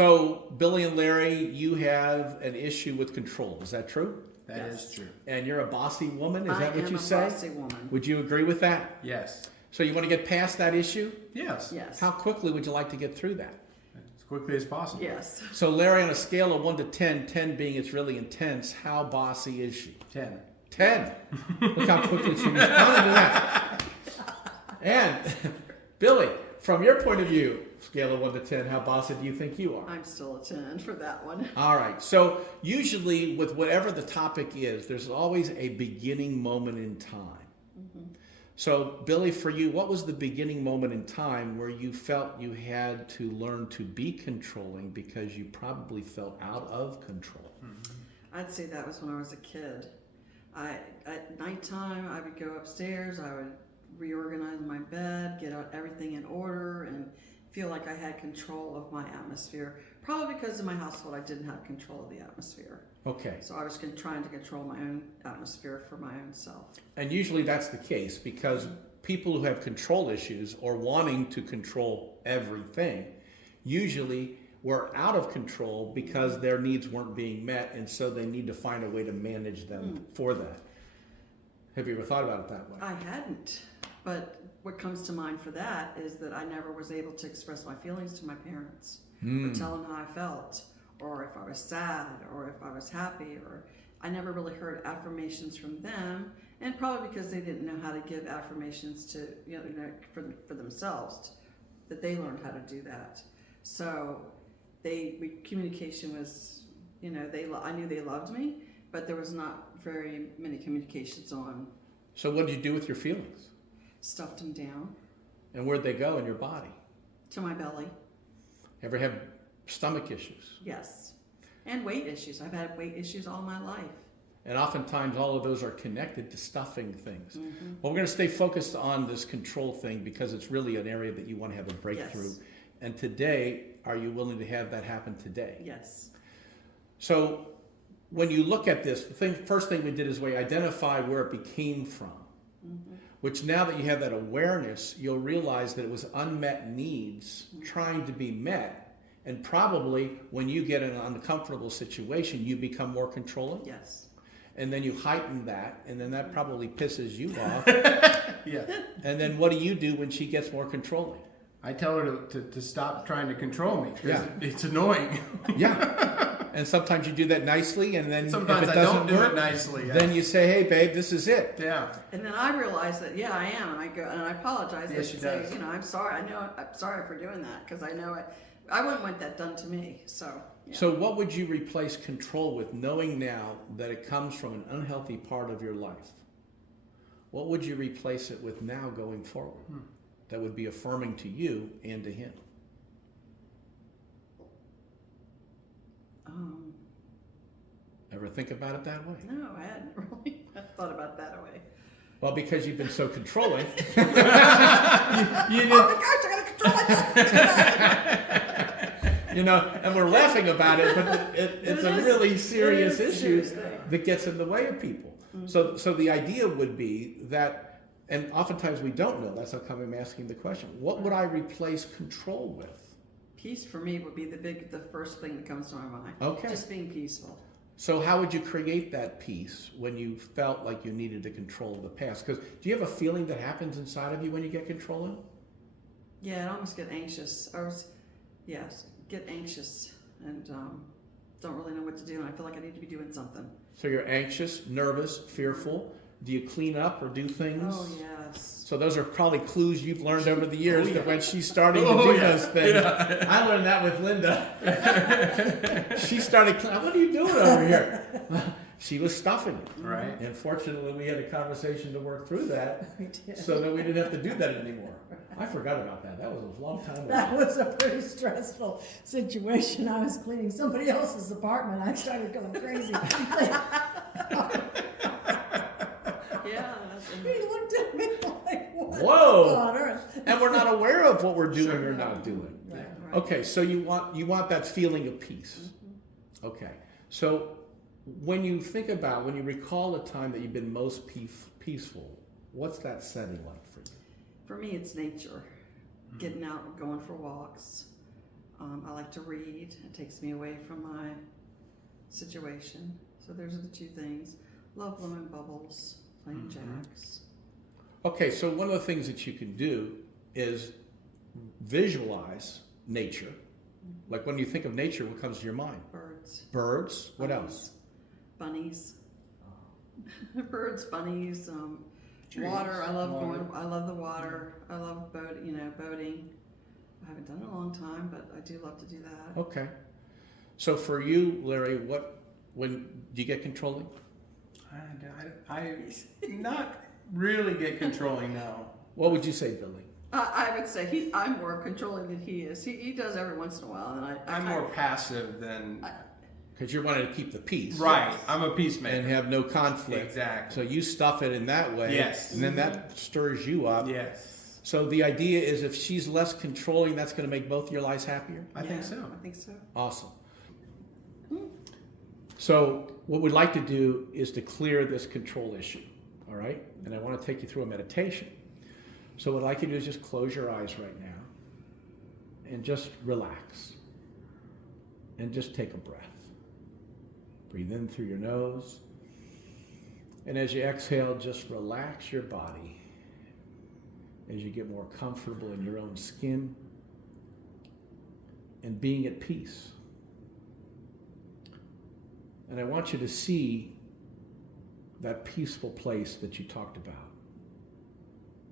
So, Billy and Larry, you have an issue with control. Is that true? That is true. And you're a bossy woman. Is that what you I am a say? bossy woman. Would you agree with that? Yes. So you want to get past that issue? Yes. Yes. How quickly would you like to get through that? As quickly as possible. Yes. So, Larry, on a scale of 1 to 10, 10 being it's really intense, how bossy is she? 10. 10. Look how quickly she responded to that. And, Billy, from your point of view, scale of 1 to 10, how bossy do you think you are? I'm still a 10 for that one. All right. So, usually with whatever the topic is, there's always a beginning moment in time. So, Billy, for you, what was the beginning moment in time where you felt you had to learn to be controlling because you probably felt out of control? I'd say that was when I was a kid. At nighttime, I would go upstairs, I would reorganize my bed, get everything in order, and feel like I had control of my atmosphere. Probably because in my household, I didn't have control of the atmosphere. Okay. So I was trying to control my own atmosphere for my own self. And usually that's the case because people who have control issues or wanting to control everything usually were out of control because their needs weren't being met, and so they need to find a way to manage them for that. Have you ever thought about it that way? I hadn't, but what comes to mind for that is that I never was able to express my feelings to my parents or tell them how I felt, or if I was sad, or if I was happy, or I never really heard affirmations from them, and probably because they didn't know how to give affirmations to for themselves, that they learned how to do that. So communication was, I knew they loved me, but there was not very many communications on. So what did you do with your feelings? Stuffed them down And where'd they go in your body? to my belly. Ever have stomach issues? Yes. And weight issues. I've had weight issues all my life. And oftentimes all of those are connected to stuffing things. Well, we're going to stay focused on this control thing because it's really an area that you want to have a breakthrough. Yes. And today, are you willing to have that happen today? Yes. So when you look at this, the first thing we did is we identify where it became from. Which now that you have that awareness, you'll realize that it was unmet needs trying to be met. And probably when you get in an uncomfortable situation, you become more controlling. Yes. And then you heighten that, and then that probably pisses you off. Yeah. And then what do you do when she gets more controlling? I tell her to stop trying to control me because Yeah. it's annoying. Yeah. And sometimes you do that nicely, and then Sometimes if it I doesn't don't do work, it nicely. Yeah. then you say, "Hey, babe, this is it." Yeah. And then I realized that, yeah, I am. And I go and I apologize. Yes, she and say, does. I'm sorry. I'm sorry for doing that because I know I wouldn't want that done to me. So, yeah. So what would you replace control with, knowing now that it comes from an unhealthy part of your life? What would you replace it with now going forward that would be affirming to you and to him? Ever think about it that way? No, I hadn't really thought about that way. Well, because you've been so controlling. Oh my gosh, I gotta control myself. And we're laughing about it, but it's a really serious it is a issue serious thing. that gets in the way of people. So the idea would be that, and oftentimes we don't know, that's how come I'm asking the question, what would I replace control with? Peace for me would be the first thing that comes to my mind. Okay. Just being peaceful. So how would you create that peace when you felt like you needed to control the past? Because do you have a feeling that happens inside of you when you get controlling? Yeah, I almost get anxious. Get anxious and don't really know what to do. And I feel like I need to be doing something. So you're anxious, nervous, fearful. Do you clean up or do things? Oh, yes. So those are probably clues you've learned over the years Oh, yeah. that when she's starting to do those things. Yeah. I learned that with Linda. She started, what are you doing over here? She was stuffing it. Right. And fortunately, we had a conversation to work through that We did. so that we didn't have to do that anymore. I forgot about that. That was a long time ago. That was a pretty stressful situation. I was cleaning somebody else's apartment. I started going crazy. Yeah. He looked at me like, what Whoa! on earth? And we're not aware of what we're doing or not doing. Right. Okay, so you want that feeling of peace. Okay, so when you recall a time that you've been most peaceful, what's that setting like for you? For me, it's nature. Getting out, going for walks. I like to read. It takes me away from my situation. So those are the two things. Love blowing bubbles, playing jacks. Okay, so one of the things that you can do is visualize nature. Like when you think of nature, what comes to your mind? Birds. Birds. What Bunnies. else? Bunnies. Birds, bunnies, Trees, water. I love water. I love the water. I love boating. I haven't done it in a long time, but I do love to do that. Okay. So for you, Larry, when do you get controlling? I not really get controlling now. What would you say, Billy? I would say I'm more controlling than he is. He does every once in a while, and I'm more passive than. Because you're wanting to keep the peace. Right. I'm a peacemaker. And have no conflict. Exactly. So you stuff it in that way. Yes. And then that stirs you up. Yes. So the idea is if she's less controlling, that's going to make both your lives happier? I think so. I think so. Awesome. So what we'd like to do is to clear this control issue. All right? And I want to take you through a meditation. So what I'd like you to do is just close your eyes right now and just relax. And just take a breath. Breathe in through your nose. And as you exhale, just relax your body as you get more comfortable in your own skin and being at peace. And I want you to see that peaceful place that you talked about.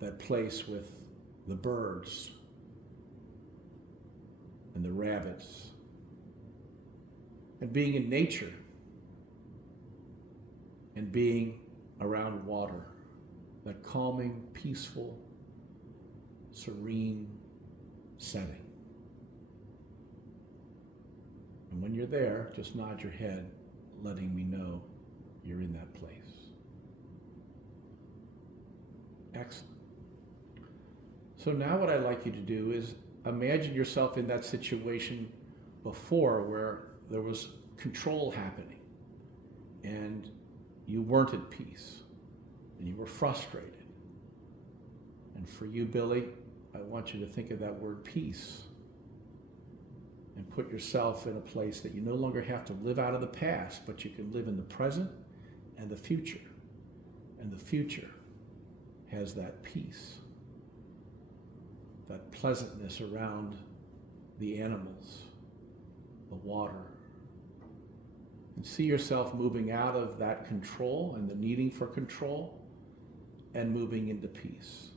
That place with the birds and the rabbits and being in nature. And being around water, that calming, peaceful, serene setting. And when you're there, just nod your head, letting me know you're in that place. Excellent. So now what I'd like you to do is imagine yourself in that situation before where there was control happening. And you weren't at peace, and you were frustrated. And for you, Billy, I want you to think of that word peace and put yourself in a place that you no longer have to live out of the past, but you can live in the present and the future. And the future has that peace, that pleasantness around the animals, the water. And see yourself moving out of that control and the needing for control and moving into peace.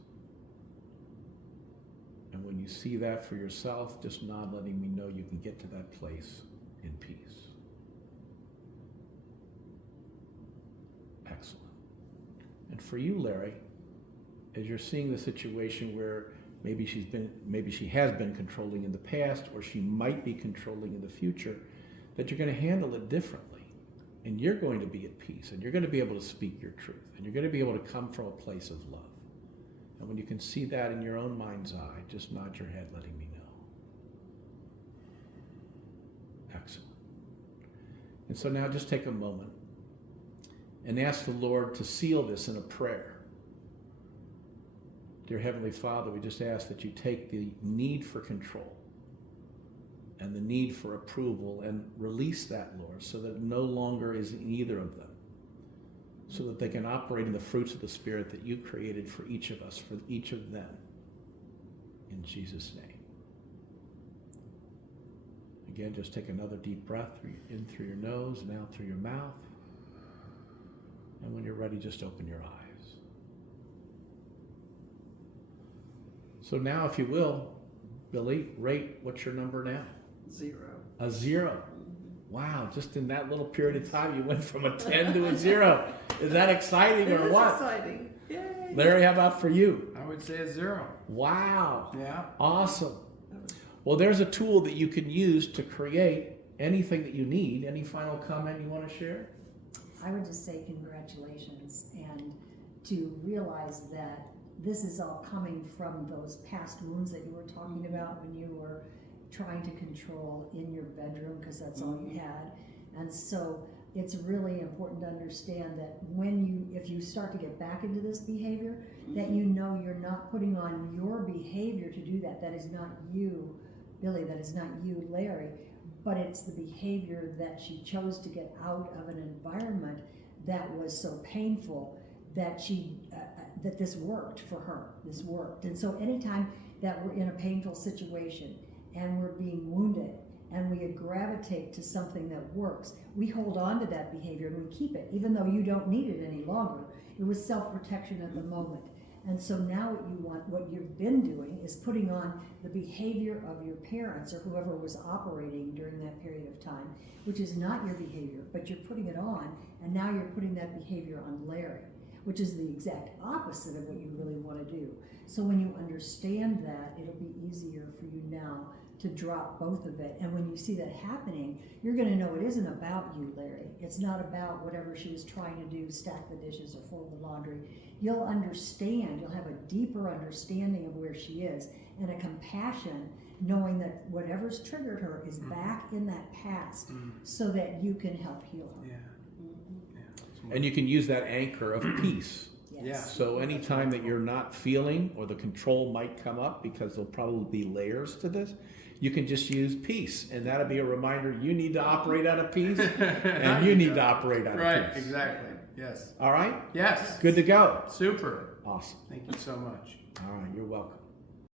And when you see that for yourself, just nod, letting me know you can get to that place in peace. Excellent. And for you, Larry, as you're seeing the situation where maybe she has been controlling in the past, or she might be controlling in the future, that you're going to handle it differently. And you're going to be at peace, and you're going to be able to speak your truth, and you're going to be able to come from a place of love. And when you can see that in your own mind's eye, just nod your head, letting me know. Excellent. And so now just take a moment and ask the Lord to seal this in a prayer. Dear Heavenly Father, we just ask that you take the need for control and the need for approval and release that, Lord, so that it no longer is in either of them, so that they can operate in the fruits of the Spirit that you created for each of us, for each of them. In Jesus' name. Again, just take another deep breath in through your nose and out through your mouth. And when you're ready, just open your eyes. So now, if you will, Billy, rate what's your number now? 0. A 0. Wow, just in that little period of time, you went from a 10 to a 0. Is that exciting or what? It's exciting. Yay. Larry, how about for you? I would say a 0. Wow. Yeah. Awesome. Well, there's a tool that you can use to create anything that you need. Any final comment you want to share? I would just say congratulations, and to realize that this is all coming from those past wounds that you were talking about when you were trying to control in your bedroom, because that's all you had. And so it's really important to understand that if you start to get back into this behavior, that you know you're not putting on your behavior to do that. That is not you Billie, that is not you, Larry, but it's the behavior that she chose to get out of an environment that was so painful that that this worked for her. This worked. And so anytime that we're in a painful situation and we're being wounded and we gravitate to something that works, we hold on to that behavior and we keep it, even though you don't need it any longer. It was self-protection at the moment. And so now what you've been doing is putting on the behavior of your parents or whoever was operating during that period of time, which is not your behavior, but you're putting it on, and now you're putting that behavior on Larry, which is the exact opposite of what you really want to do. So when you understand that, it'll be easier for you now to drop both of it. And when you see that happening, you're going to know it isn't about you, Larry. It's not about whatever she was trying to do, stack the dishes or fold the laundry. You'll understand, you'll have a deeper understanding of where she is and a compassion, knowing that whatever's triggered her is back in that past so that you can help heal her. Yeah. And you can use that anchor of peace. Yes. Yeah. So anytime that you're not feeling, or the control might come up, because there'll probably be layers to this, you can just use peace, and that'll be a reminder you need to operate out of peace, and you need to operate out of Right, peace. exactly. Yes. All right? Yes. Good to go. Super. Awesome. Thank you so much. All right, you're welcome.